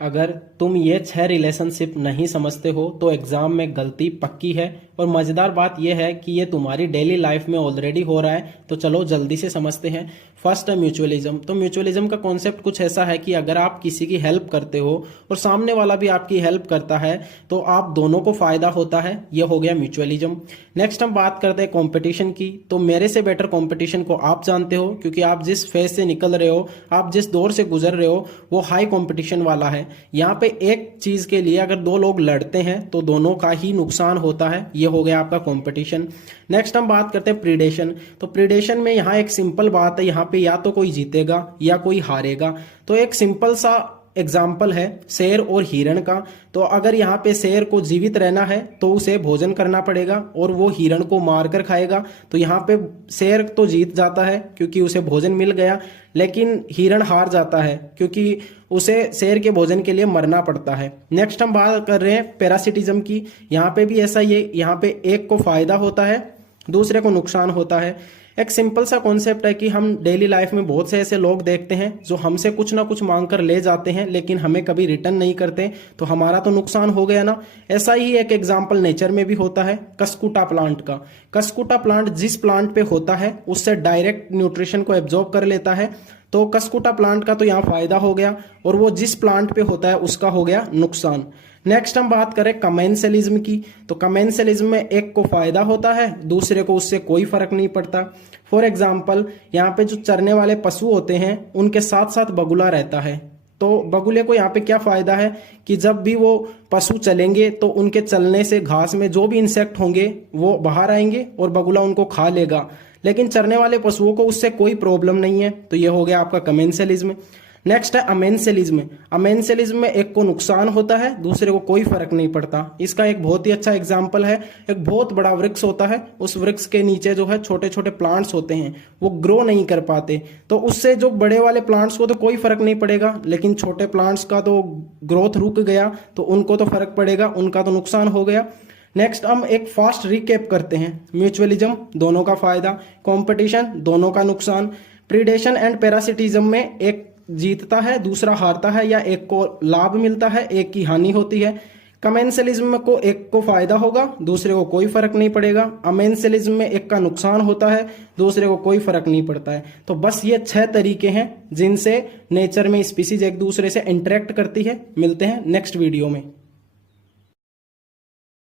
अगर तुम ये 6 रिलेशनशिप नहीं समझते हो तो एग्जाम में गलती पक्की है। और मज़ेदार बात यह है कि ये तुम्हारी डेली लाइफ में ऑलरेडी हो रहा है। तो चलो जल्दी से समझते हैं। फर्स्ट है म्यूचुअलिज्म। तो म्यूचुअलिज्म का कॉन्सेप्ट कुछ ऐसा है कि अगर आप किसी की हेल्प करते हो और सामने वाला भी आपकी हेल्प करता है तो आप दोनों को फायदा होता है। ये हो गया म्यूचुअलिज्म। नेक्स्ट हम बात करते हैं कंपटीशन की। तो मेरे से बेटर कंपटीशन को आप जानते हो, क्योंकि आप जिस फेज से निकल रहे हो, आप जिस दौर से गुजर रहे हो, वो हाई कंपटीशन वाला है। यहाँ पे एक चीज के लिए अगर दो लोग लड़ते हैं तो दोनों का ही नुकसान होता है। ये हो गया आपका कंपटीशन। नेक्स्ट हम बात करते हैं प्रीडेशन। तो प्रीडेशन में यहाँ एक सिंपल बात है, यहाँ पे या तो कोई जीतेगा या कोई हारेगा। तो एक सिंपल सा एग्जाम्पल है शेर और हिरण का। तो अगर यहाँ पे शेर को जीवित रहना है तो उसे भोजन करना पड़ेगा और वो हिरण को मारकर खाएगा। तो यहाँ पे शेर तो जीत जाता है क्योंकि उसे भोजन मिल गया, लेकिन हिरण हार जाता है क्योंकि उसे शेर के भोजन के लिए मरना पड़ता है। नेक्स्ट हम बात कर रहे हैं पैरासिटिज्म की। यहाँ पे भी ऐसा ही है, यहाँ पे एक को फायदा होता है, दूसरे को नुकसान होता है। एक सिंपल सा कॉन्सेप्ट है कि हम डेली लाइफ में बहुत से ऐसे लोग देखते हैं जो हमसे कुछ ना कुछ मांग कर ले जाते हैं लेकिन हमें कभी रिटर्न नहीं करते, तो हमारा तो नुकसान हो गया ना। ऐसा ही एक एग्जांपल नेचर में भी होता है कसकुटा प्लांट का। कसकुटा प्लांट जिस प्लांट पे होता है उससे डायरेक्ट न्यूट्रिशन को एब्जॉर्ब कर लेता है। तो कसकुटा प्लांट का तो यहाँ फायदा हो गया और वो जिस प्लांट पे होता है उसका हो गया नुकसान। नेक्स्ट हम बात करें कमेंसलिज्म की। तो कमेंसलिज्म में एक को फायदा होता है, दूसरे को उससे कोई फर्क नहीं पड़ता। फॉर एग्जाम्पल यहाँ पे जो चरने वाले पशु होते हैं उनके साथ साथ बगुला रहता है। तो बगुले को यहाँ पे क्या फायदा है कि जब भी वो पशु चलेंगे तो उनके चलने से घास में जो भी इंसेक्ट होंगे वो बाहर आएंगे और बगुला उनको खा लेगा, लेकिन चरने वाले पशुओं को उससे कोई प्रॉब्लम नहीं है। तो ये हो गया आपका कमेंसलिज्म। नेक्स्ट है अमेंसलिज्म। अमेंसलिज्म में एक को नुकसान होता है, दूसरे को कोई फर्क नहीं पड़ता। इसका एक बहुत ही अच्छा एग्जांपल है, एक बहुत बड़ा वृक्ष होता है, उस वृक्ष के नीचे जो है छोटे छोटे प्लांट्स होते हैं, वो ग्रो नहीं कर पाते, तो उससे जो बड़े वाले प्लांट्स को तो कोई फर्क नहीं पड़ेगा, लेकिन छोटे प्लांट्स का तो ग्रोथ रुक गया तो उनको तो फर्क पड़ेगा, उनका तो नुकसान हो गया। नेक्स्ट हम एक फास्ट रिकैप करते हैं। म्यूचुअलिज्म दोनों का फायदा, कंपटीशन दोनों का नुकसान, प्रीडेशन एंड पैरासिटिज्म में एक जीतता है दूसरा हारता है, या एक को लाभ मिलता है एक की हानि होती है। कमेंसलिज्म को एक को फायदा होगा, दूसरे को कोई फर्क नहीं पड़ेगा। अमेंसलिज्म में एक का नुकसान होता है, दूसरे को कोई फर्क नहीं पड़ता है। तो बस ये 6 तरीके हैं जिनसे नेचर में स्पीसीज एक दूसरे से इंटरेक्ट करती है। मिलते हैं नेक्स्ट वीडियो में।